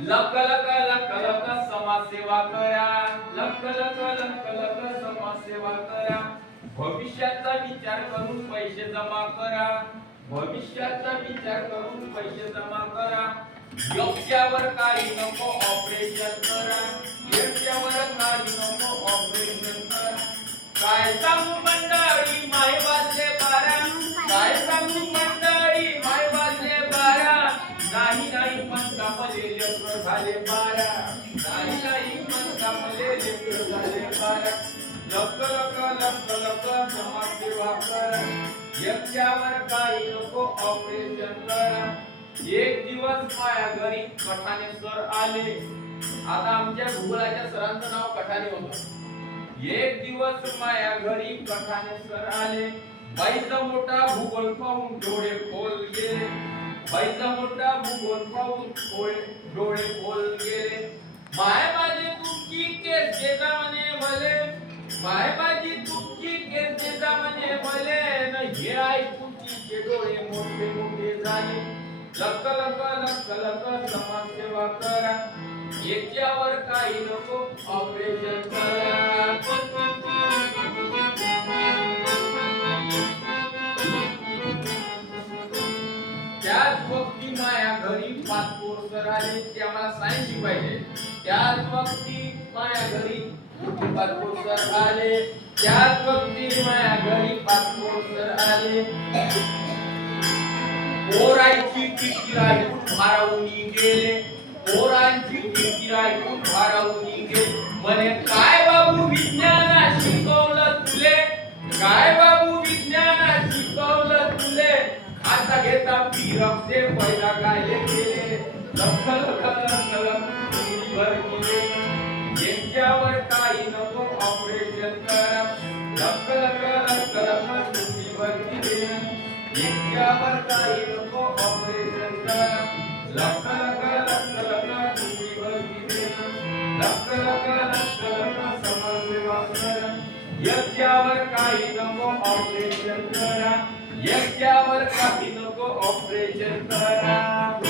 लक लक लक लक समाजसेवा करा, लक लक लक लक समाजसेवा करा. भविष्याचा विचार करून पैसे जमा करा, भविष्याचा विचार करून पैसे जमा करा. यक्षावर काही नको ऑपरेशन करा, यक्षावर काही नको ऑपरेशन करा. काय सांगू मंडळी माय वाजले 12, काय सांगू मंडळी माय वाजले 12. नाही नाही म्हणता मले लेकर झाले 12, नाही नाही म्हणता मले लेकर झाले 12. लक लक लक लक समाजसेवा करा, यक्षावर काही नको ऑपरेशन करा. एक दिवस माझ्या घरी कठाणे सर आले. आता आमच्या भूगोलाच्या सरांचं नाव कठाणे होतं. एक दिवस माझ्या घरी कठाणे सर आले. बाईचा मोठा भूगोल पाहून डोळे खोल गेले, बाईचा मोठा भूगोल पाहून डोळे खोल गेले. माय माझी तुमची केस देता म्हणे मले, माय माझी तुमची केस देता म्हणे मले. न हे ऐकून तिचे डोळे मोठे मोठे झाले. लक लक लक लक समाजसेवा करा, याच्यावर काही नको ऑपरेशन करा. त्याच वक्ती माया घरी पासपोर्ट सर आले, ते आम्हाला सायन्स शिकवायचे. त्याच वक्ती माया घरी पासपोर्ट सर आले, त्याच वक्ती माया घरी पासपोर्ट सर आले. पोरांची टिकी ऐकून भारावून गेले, पोरांची टिकी ऐकून भारावून गेले. म्हणे काय बाबू विज्ञाना शिकवलं तुले, काय बाबू विज्ञाना शिकवलं तुले. खाता घेता पिरपचे पैदा गायले गेले. लख लख लख लख भर गेले. यांच्यावर काही नको ऑपरेशन करा, लख लख लख लख भर गेले. यांच्यावर काही नको ऑपरेशन करा, लख लख लख लख भर गेले. लख लख लख लख समाजसेवा करा, यांच्यावर काही नको ऑपरेशन करा, याच्यावर काही नको ऑपरेशन करा.